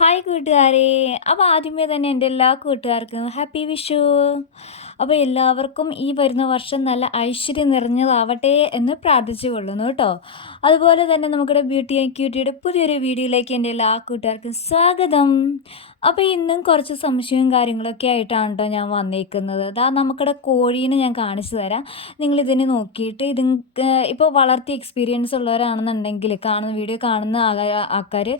Hi കൂട്ടുകാരെ. അപ്പോൾ ആദ്യമേ തന്നെ എൻ്റെ എല്ലാ കൂട്ടുകാർക്കും ഹാപ്പി വിഷു. അപ്പോൾ എല്ലാവർക്കും ഈ വരുന്ന വർഷം നല്ല ഐശ്വര്യം നിറഞ്ഞതാവട്ടെ എന്ന് പ്രാർത്ഥിച്ചു കൊള്ളുന്നു കേട്ടോ. അതുപോലെ തന്നെ നമ്മുടെ ബ്യൂട്ടി ആൻഡ് ക്യൂട്ടിയുടെ പുതിയൊരു വീഡിയോയിലേക്ക് എൻ്റെ എല്ലാ കൂട്ടുകാർക്കും സ്വാഗതം. അപ്പോൾ ഇന്നും കുറച്ച് സംശയവും കാര്യങ്ങളൊക്കെ ആയിട്ടാണ് കേട്ടോ ഞാൻ വന്നേക്കുന്നത്. നമുക്കിടെ കോഴീനെ ഞാൻ കാണിച്ചു തരാം. നിങ്ങളിതിനെ നോക്കിയിട്ട് ഇപ്പോൾ വളർത്തി എക്സ്പീരിയൻസ് ഉള്ളവരാണെന്നുണ്ടെങ്കിൽ വീഡിയോ കാണുന്ന ആൾക്കാർ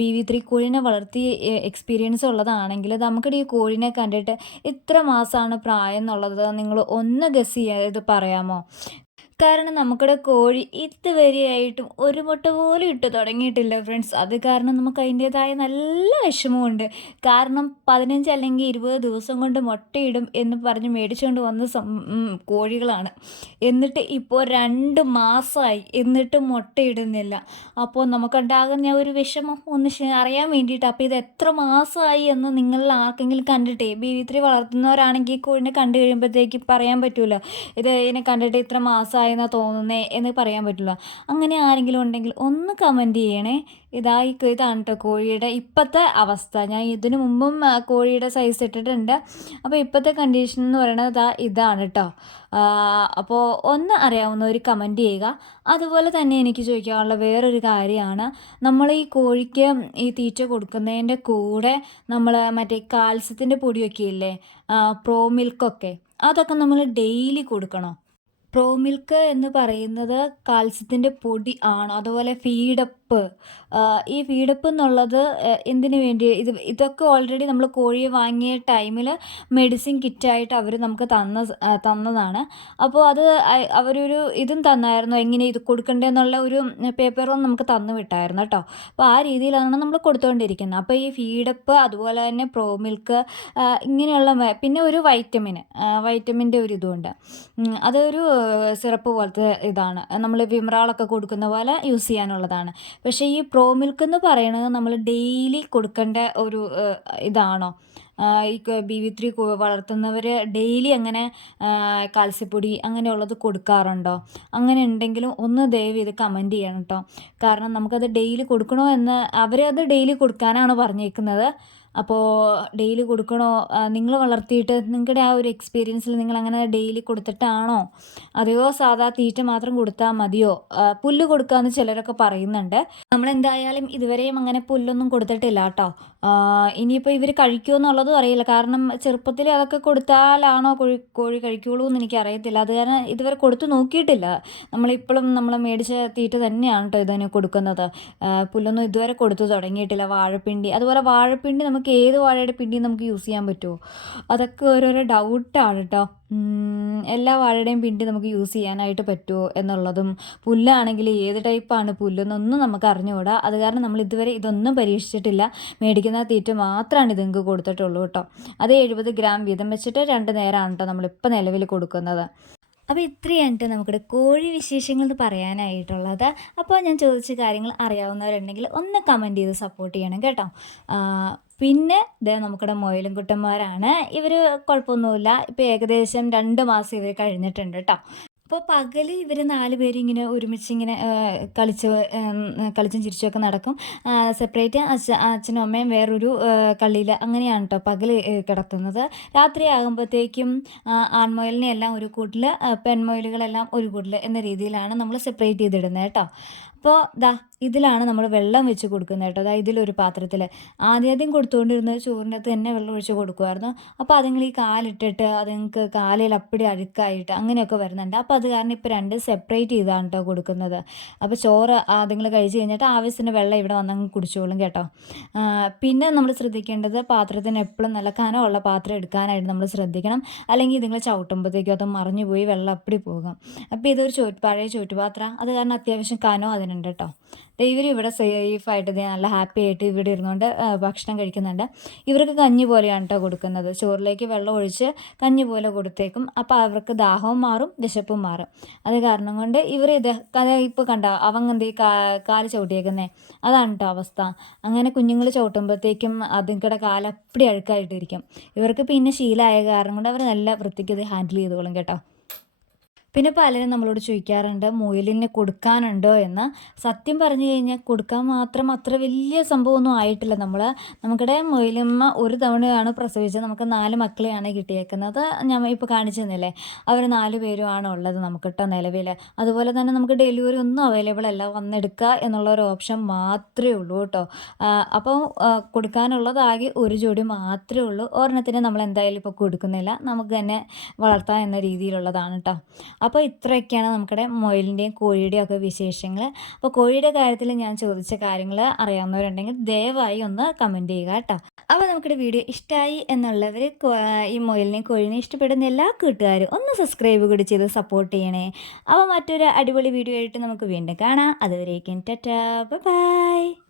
BV3 കോഴീനെ വളർത്തി എക്സ്പീരിയൻസ് ഉള്ളതാണെങ്കിൽ നമുക്കിടെ ഈ കോഴീനെ കണ്ടിട്ട് ഇത്ര മാസമാണ് പ്രായം എന്നുള്ളത് നിങ്ങൾ ഒന്ന് ഗസ് ചെയ്ത് പറയാമോ? കാരണം നമുക്കിടെ കോഴി ഇതുവരെയായിട്ടും ഒരു മുട്ട പോലും ഇട്ട് തുടങ്ങിയിട്ടില്ല ഫ്രണ്ട്സ്. അത് കാരണം നമുക്ക് അതിൻ്റേതായ നല്ല വിഷമമുണ്ട്. കാരണം 15 അല്ലെങ്കിൽ 20 ദിവസം കൊണ്ട് മുട്ടയിടും എന്ന് പറഞ്ഞ് മേടിച്ചുകൊണ്ട് വന്ന കോഴികളാണ്. എന്നിട്ട് ഇപ്പോൾ 2 മാസമായി എന്നിട്ടും മുട്ടയിടുന്നില്ല. അപ്പോൾ നമുക്കുണ്ടാകുന്ന ഒരു വിഷമം ഒന്ന് അറിയാൻ വേണ്ടിയിട്ട്, അപ്പോൾ ഇത് എത്ര മാസമായി എന്ന് നിങ്ങളിൽ ആർക്കെങ്കിലും കണ്ടിട്ടേ BV3 വളർത്തുന്നവരാണെങ്കിൽ ഈ കോഴിനെ കണ്ടു കഴിയുമ്പോഴത്തേക്ക് പറയാൻ പറ്റുമല്ലോ, ഇതിനെ കണ്ടിട്ട് ഇത്ര മാസമായി എന്നാ തോന്നുന്നേ എന്ന് പറയാൻ പറ്റില്ല. അങ്ങനെ ആരെങ്കിലും ഉണ്ടെങ്കിൽ ഒന്ന് കമൻറ്റ് ചെയ്യണേ. ഇതാണ് കേട്ടോ കോഴിയുടെ ഇപ്പോഴത്തെ അവസ്ഥ. ഞാൻ ഇതിനു മുമ്പും കോഴിയുടെ സൈസ് ഇട്ടിട്ടുണ്ട്. അപ്പോൾ ഇപ്പോഴത്തെ കണ്ടീഷൻ എന്ന് പറയുന്നത് ഇതാണ് കേട്ടോ. അപ്പോൾ ഒന്ന് അറിയാവുന്നവർ കമൻറ്റ് ചെയ്യുക. അതുപോലെ തന്നെ എനിക്ക് ചോദിക്കാനുള്ള വേറൊരു കാര്യമാണ്, നമ്മൾ ഈ കോഴിക്ക് ഈ തീറ്റ കൊടുക്കുന്നതിൻ്റെ കൂടെ നമ്മൾ മറ്റേ കാൽസ്യത്തിൻ്റെ പൊടിയൊക്കെ ഇല്ലേ, പ്രോ മിൽക്കൊക്കെ, അതൊക്കെ നമ്മൾ ഡെയിലി കൊടുക്കണോ? പ്രോ മിൽക്ക് എന്ന് പറയുന്നത് കാൽസ്യത്തിൻ്റെ പൊടി ആണ്. അതുപോലെ ഫീഡപ്പ്, ഈ ഫീഡപ്പ് എന്നുള്ളത് എന്തിനു വേണ്ടി, ഇതൊക്കെ ഓൾറെഡി നമ്മൾ കോഴിയെ വാങ്ങിയ ടൈമിൽ മെഡിസിൻ കിറ്റായിട്ട് അവർ നമുക്ക് തന്നതാണ്. അപ്പോൾ അത് അവരൊരു ഇതും തന്നായിരുന്നു, എങ്ങനെ ഇത് കൊടുക്കണ്ടേന്നുള്ള ഒരു പേപ്പറും നമുക്ക് തന്നു വിട്ടായിരുന്നു കേട്ടോ. അപ്പോൾ ആ രീതിയിലാണ് നമ്മൾ കൊടുത്തുകൊണ്ടിരിക്കുന്നത്. അപ്പോൾ ഈ ഫീഡപ്പ്, അതുപോലെ തന്നെ പ്രോ മിൽക്ക്, ഇങ്ങനെയുള്ള പിന്നെ ഒരു വൈറ്റമിൻ്റെ ഒരു ഇതുമുണ്ട്. അതൊരു സിറപ്പ് പോലത്തെ ഇതാണ്, നമ്മൾ വിമ്രാളൊക്കെ കൊടുക്കുന്ന പോലെ യൂസ് ചെയ്യാനുള്ളതാണ്. പക്ഷേ ഈ പ്രോ മിൽക്ക് എന്ന് പറയുന്നത് നമ്മൾ ഡെയിലി കൊടുക്കേണ്ട ഒരു ഇതാണോ? ഈ BV3 വളർത്തുന്നവർ ഡെയിലി അങ്ങനെ കാൽസ്യപ്പൊടി അങ്ങനെയുള്ളത് കൊടുക്കാറുണ്ടോ? അങ്ങനെ ഉണ്ടെങ്കിലും ഒന്ന് ദയവ് ഇത് കമൻറ്റ് ചെയ്യണം കേട്ടോ. കാരണം നമുക്കത് ഡെയിലി കൊടുക്കണോ എന്ന്, അവരത് ഡെയിലി കൊടുക്കാനാണ് പറഞ്ഞേക്കുന്നത്. അപ്പോൾ ഡെയിലി കൊടുക്കണോ? നിങ്ങൾ വളർത്തിയിട്ട് നിങ്ങളുടെ ആ ഒരു എക്സ്പീരിയൻസിൽ നിങ്ങൾ അങ്ങനെ ഡെയിലി കൊടുത്തിട്ടാണോ, അതെയോ സാധാ തീറ്റ മാത്രം കൊടുത്താൽ മതിയോ? പുല്ല് കൊടുക്കാമെന്ന് ചിലരൊക്കെ പറയുന്നുണ്ട്. നമ്മളെന്തായാലും ഇതുവരെയും അങ്ങനെ പുല്ലൊന്നും കൊടുത്തിട്ടില്ല കേട്ടോ. ഇനിയിപ്പോൾ ഇവർ കഴിക്കുമോ എന്നുള്ളതും അറിയില്ല. കാരണം ചെറുപ്പത്തിൽ അതൊക്കെ കൊടുത്താലാണോ കോഴി കഴിക്കുള്ളൂ എന്ന് എനിക്കറിയത്തില്ല. അത് കാരണം ഇതുവരെ കൊടുത്തു നോക്കിയിട്ടില്ല. നമ്മളിപ്പോഴും നമ്മൾ മേടിച്ച തീറ്റ തന്നെയാണ് കേട്ടോ ഇതിന് കൊടുക്കുന്നത്. പുല്ലൊന്നും ഇതുവരെ കൊടുത്തു തുടങ്ങിയിട്ടില്ല. വാഴപ്പിണ്ടി, അതുപോലെ വാഴപ്പിണ്ടി നമുക്ക് ഏത് വാഴയുടെ പിണ്ടിയും നമുക്ക് യൂസ് ചെയ്യാൻ പറ്റുമോ? അതൊക്കെ ഓരോരോ ഡൗട്ടാണ് കേട്ടോ. എല്ലാ വാഴയുടെയും പിണ്ടി നമുക്ക് യൂസ് ചെയ്യാനായിട്ട് പറ്റുമോ എന്നുള്ളതും, പുല്ലാണെങ്കിൽ ഏത് ടൈപ്പാണ് പുല്ലെന്നൊന്നും നമുക്ക് അറിഞ്ഞുകൂടാ. അത് കാരണം നമ്മൾ ഇതുവരെ ഇതൊന്നും പരീക്ഷിച്ചിട്ടില്ല. മേടിക്കുന്ന തീറ്റ മാത്രമാണ് ഇതെങ്കിൽ കൊടുത്തിട്ടുള്ളൂ കേട്ടോ. അത് 70 ഗ്രാം വീതം വെച്ചിട്ട് 2 നേരമാണ് കേട്ടോ നമ്മളിപ്പോൾ നിലവിൽ കൊടുക്കുന്നത്. അപ്പോൾ ഇത്രയാണ് നമുക്കിവിടെ കോഴി വിശേഷങ്ങൾ എന്ന് പറയാനായിട്ടുള്ളത്. അപ്പോൾ ഞാൻ ചോദിച്ച കാര്യങ്ങൾ അറിയാവുന്നവരുണ്ടെങ്കിൽ ഒന്ന് കമൻറ്റ് ചെയ്ത് സപ്പോർട്ട് ചെയ്യണം കേട്ടോ. പിന്നെ നമുക്കിവിടെ മൊയിലും കുട്ടന്മാരാണ്. ഇവർ കുഴപ്പമൊന്നുമില്ല. ഇപ്പോൾ ഏകദേശം 2 മാസം ഇവർ കഴിഞ്ഞിട്ടുണ്ട് കേട്ടോ. അപ്പോൾ പകൽ ഇവർ 4 പേരും ഇങ്ങനെ ഒരുമിച്ചിങ്ങനെ കളിച്ചും ചിരിച്ചുമൊക്കെ നടക്കും. സെപ്പറേറ്റ് അച്ഛനും അമ്മയും വേറൊരു കള്ളിയിൽ അങ്ങനെയാണ് കേട്ടോ പകൽ കിടത്തുന്നത്. രാത്രി ആകുമ്പോഴത്തേക്കും ആൺമൊയിലിനെ എല്ലാം ഒരു കൂട്ടിൽ, പെൺമൊയിലുകളെല്ലാം ഒരു കൂട്ടിൽ എന്ന രീതിയിലാണ് നമ്മൾ സെപ്പറേറ്റ് ചെയ്തിടുന്നത് കേട്ടോ. അപ്പോൾ ഇതിലാണ് നമ്മൾ വെള്ളം വെച്ച് കൊടുക്കുന്നത് കേട്ടോ. ഇതിലൊരു പാത്രത്തിൽ ആദ്യം കൊടുത്തുകൊണ്ടിരുന്നത് ചോറിൻ്റെ അകത്ത് തന്നെ വെള്ളം ഒഴിച്ച് കൊടുക്കുമായിരുന്നു. അപ്പോൾ അതുങ്ങൾ ഈ കാലിട്ടിട്ട് അതുങ്ങൾക്ക് കാലിൽ അപ്പടി അഴുക്കായിട്ട് അങ്ങനെയൊക്കെ വരുന്നുണ്ട്. അപ്പോൾ അത് കാരണം ഇപ്പോൾ 2 സെപ്പറേറ്റ് ചെയ്താണ് കേട്ടോ കൊടുക്കുന്നത്. അപ്പോൾ ചോറ് അതുങ്ങൾ കഴിച്ച് കഴിഞ്ഞിട്ട് ആവശ്യത്തിന് വെള്ളം ഇവിടെ വന്നങ്ങ് കുടിച്ചോളും കേട്ടോ. പിന്നെ നമ്മൾ ശ്രദ്ധിക്കേണ്ടത്, പാത്രത്തിന് എപ്പോഴും നല്ല കനമുള്ള പാത്രം എടുക്കാനായിട്ട് നമ്മൾ ശ്രദ്ധിക്കണം. അല്ലെങ്കിൽ ഇതുങ്ങൾ ചവിട്ടുമ്പോഴത്തേക്കും അത് മറിഞ്ഞു പോയി വെള്ളം അപ്പടി പോകും. അപ്പോൾ ഇതൊരു പഴയ ചോറ്റുപാത്രം, അത് കാരണം അത്യാവശ്യം കനം അതിനുണ്ട് കേട്ടോ. ഇവർ ഇവിടെ സേഫായിട്ട് നല്ല ഹാപ്പി ആയിട്ട് ഇവിടെ ഇരുന്നുകൊണ്ട് ഭക്ഷണം കഴിക്കുന്നുണ്ട്. ഇവർക്ക് കഞ്ഞി പോലെയാണ് കേട്ടോ കൊടുക്കുന്നത്. ചോറിലേക്ക് വെള്ളം ഒഴിച്ച് കഞ്ഞി പോലെ കൊടുത്തേക്കും. അപ്പോൾ അവർക്ക് ദാഹവും മാറും, വിശപ്പും മാറും. അത് കാരണം കൊണ്ട് ഇവർ ഇപ്പോൾ കണ്ടോ അവങ്ങെന്ത് കാല് ചവിട്ടിയേക്കുന്നേ, അതാണ് കേട്ടോ അവസ്ഥ. അങ്ങനെ കുഞ്ഞുങ്ങൾ ചവിട്ടുമ്പോഴത്തേക്കും അതുങ്ങളുടെ കാലപ്പടി അഴുക്കായിട്ടിരിക്കും. ഇവർക്ക് പിന്നെ ശീലമായ കാരണം കൊണ്ട് അവർ നല്ല വൃത്തിക്ക് ഇത് ഹാൻഡിൽ ചെയ്തോളും കേട്ടോ. പിന്നെ പലരും നമ്മളോട് ചോദിക്കാറുണ്ട് മുയലിനെ കൊടുക്കാനുണ്ടോ എന്ന്. സത്യം പറഞ്ഞു കഴിഞ്ഞാൽ കൊടുക്കാൻ മാത്രം അത്ര വലിയ സംഭവമൊന്നും ആയിട്ടില്ല. നമുക്കിടെ മുയലുമ്മ ഒരു തവണയാണ് പ്രസവിച്ചത്. നമുക്ക് 4 മക്കളെയാണ് കിട്ടിയേക്കുന്നത്. ഞാൻ ഇപ്പോൾ കാണിച്ചു തന്നില്ലേ, അവർ 4 പേരുമാണ് ഉള്ളത് നമുക്ക് ട്ടോ നിലവിൽ. അതുപോലെ തന്നെ നമുക്ക് ഡെലിവറി ഒന്നും അവൈലബിൾ അല്ല. വന്നെടുക്കുക എന്നുള്ള ഒരു ഓപ്ഷൻ മാത്രമേ ഉള്ളൂ കേട്ടോ. അപ്പോൾ കൊടുക്കാനുള്ളത് ആകെ ഒരു ജോഡി മാത്രമേ ഉള്ളൂ. ഒരെണ്ണത്തിന് നമ്മൾ എന്തായാലും ഇപ്പോൾ കൊടുക്കുന്നില്ല. നമുക്ക് തന്നെ വളർത്താം എന്ന രീതിയിലുള്ളതാണ് ട്ടോ. അപ്പോൾ ഇത്രയൊക്കെയാണ് നമുക്കിടെ മുയലിൻ്റെയും കോഴിയുടെയും ഒക്കെ വിശേഷങ്ങൾ. അപ്പോൾ കോഴിയുടെ കാര്യത്തിൽ ഞാൻ ചോദിച്ച കാര്യങ്ങൾ അറിയാവുന്നവരുണ്ടെങ്കിൽ ദയവായി ഒന്ന് കമൻറ്റ് ചെയ്യുക കേട്ടോ. അപ്പോൾ നമുക്കിടെ വീഡിയോ ഇഷ്ടമായി എന്നുള്ളവർ ഈ മുയലിനെയും കോഴിനെയും ഇഷ്ടപ്പെടുന്ന എല്ലാ കൂട്ടുകാരും ഒന്ന് സബ്സ്ക്രൈബ് കൂടി ചെയ്ത് സപ്പോർട്ട് ചെയ്യണേ. അപ്പോൾ മറ്റൊരു അടിപൊളി വീഡിയോ ആയിട്ട് നമുക്ക് വീണ്ടും കാണാം. അതുവരേക്കും ടാറ്റാ, ബൈ ബൈ.